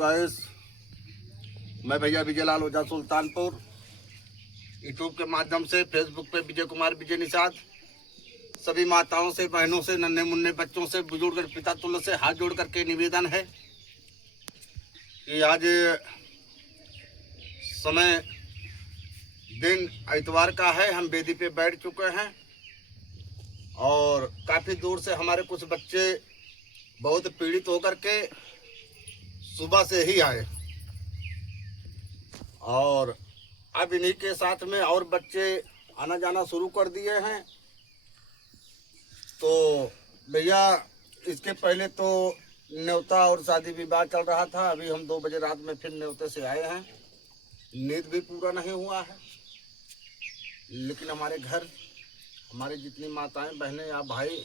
Guys, मैं भैया विजय लाल ओझा Sultanpur YouTube के माध्यम से फेसबुक पे विजय कुमार विजय निषाद सभी माताओं से, बहनों से, नन्हे मुन्ने बच्चों से, बुजुर्ग पिता तुल्य से हाथ जोड़ करके निवेदन है कि आज समय दिन इतवार का है। हम वेदी पे बैठ चुके हैं और काफ़ी दूर से हमारे कुछ बच्चे बहुत पीड़ित होकर के सुबह से ही आए और अब इन्हीं के साथ में और बच्चे आना जाना शुरू कर दिए हैं। तो भैया इसके पहले तो न्योता और शादी विवाह चल रहा था। अभी हम 2 बजे रात में फिर न्योते से आए हैं। नींद भी पूरा नहीं हुआ है, लेकिन हमारे घर हमारे जितनी माताएं, बहनें या भाई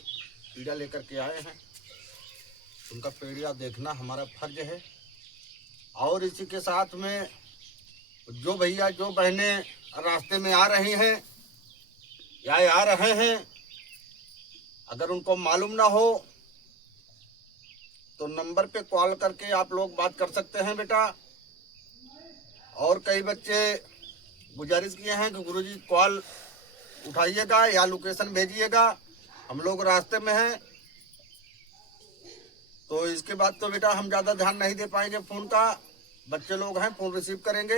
पीड़ा लेकर के आए हैं, उनका पीड़ा देखना हमारा फर्ज है। और इसी के साथ में जो भैया जो बहनें रास्ते में आ रही हैं या आ रहे हैं, अगर उनको मालूम ना हो तो नंबर पे कॉल करके आप लोग बात कर सकते हैं बेटा। और कई बच्चे गुजारिश किए हैं कि गुरुजी कॉल उठाइएगा या लोकेशन भेजिएगा, हम लोग रास्ते में हैं। तो इसके बाद तो बेटा हम ज़्यादा ध्यान नहीं दे पाएंगे फ़ोन का। बच्चे लोग हैं, फ़ोन रिसीव करेंगे,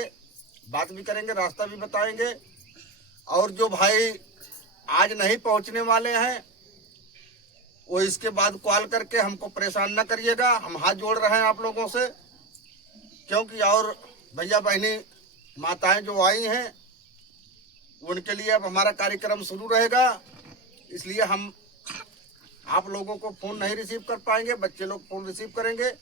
बात भी करेंगे, रास्ता भी बताएंगे। और जो भाई आज नहीं पहुंचने वाले हैं वो इसके बाद कॉल करके हमको परेशान ना करिएगा। हम हाथ जोड़ रहे हैं आप लोगों से, क्योंकि और भैया बहनी माताएं जो आई हैं उनके लिए अब हमारा कार्यक्रम शुरू रहेगा। इसलिए हम आप लोगों को फ़ोन नहीं रिसीव कर पाएंगे, बच्चे लोग फ़ोन रिसीव करेंगे।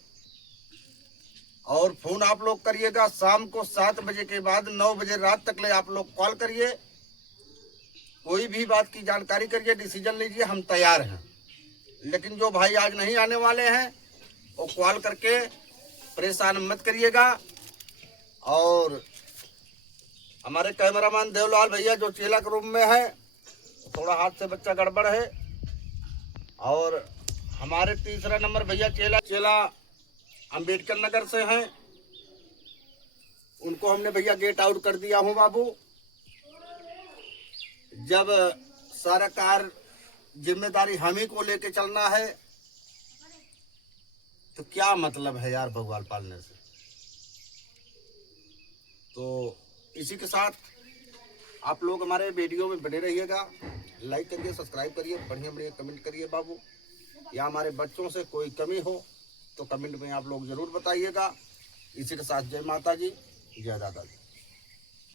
और फ़ोन आप लोग करिएगा शाम को 7 बजे के बाद 9 बजे रात तक ले आप लोग कॉल करिए। कोई भी बात की जानकारी करिए, डिसीजन लीजिए, हम तैयार हैं। लेकिन जो भाई आज नहीं आने वाले हैं वो कॉल करके परेशान मत करिएगा। और हमारे कैमरामैन देवलाल भैया जो चेला के रूम में है, थोड़ा हाथ से बच्चा गड़बड़ है। और हमारे तीसरा नंबर भैया चेला अंबेडकर नगर से हैं, उनको हमने भैया गेट आउट कर दिया हूँ बाबू। जब सारा कार जिम्मेदारी हम ही को लेके चलना है तो क्या मतलब है यार भगवान पालने से। तो इसी के साथ आप लोग हमारे वीडियो में बने रहिएगा, लाइक करिए, सब्सक्राइब करिए, बढ़िया बढ़िया कमेंट करिए बाबू। या हमारे बच्चों से कोई कमी हो तो कमेंट में आप लोग ज़रूर बताइएगा। इसी के साथ जय माता जी, जय दादा जी।